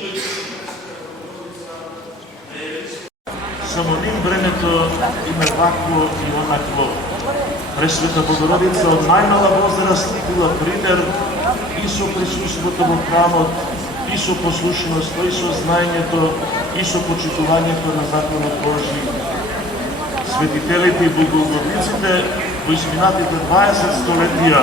Само ним времето има вакво и онакво. Пресвета Богородица од најмала возраст била пример и со присуството во храмот, и со послушноста, и со знаењето, и со почитувањето на законот Божи. Светителите и богоугодниците во изминатите 20 столетија,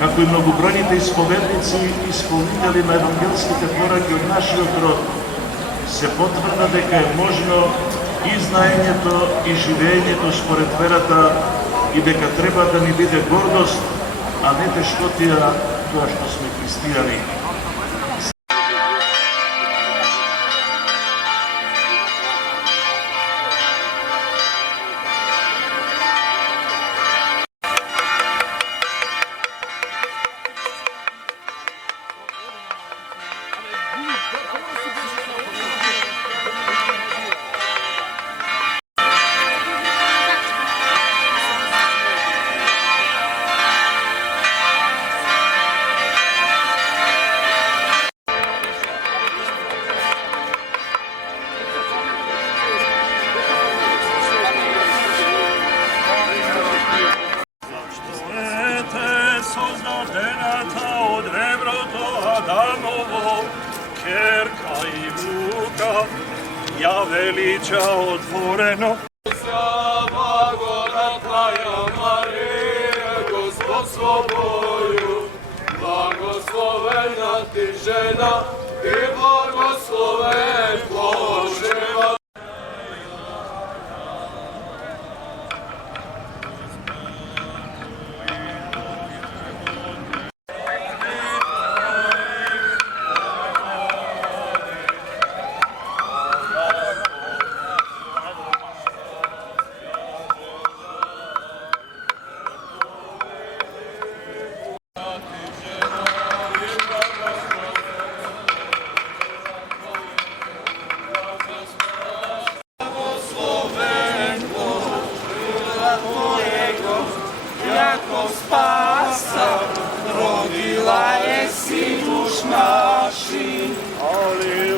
како и многобројните исповедници и исполнители на евангелските пораки од нашиот род, се потврда дека е можно и знаењето и живеењето според верата и дека треба да ни биде гордост, а не тешкотија тоа што сме христијани. Kerka i vluka, ja veliča otvoreno. Blagodatnaja Marija, Gospod s tobою, blagoslovena ti žena i blagosloven Boževa. Spasa, rodila je si duš naši. Aleluja.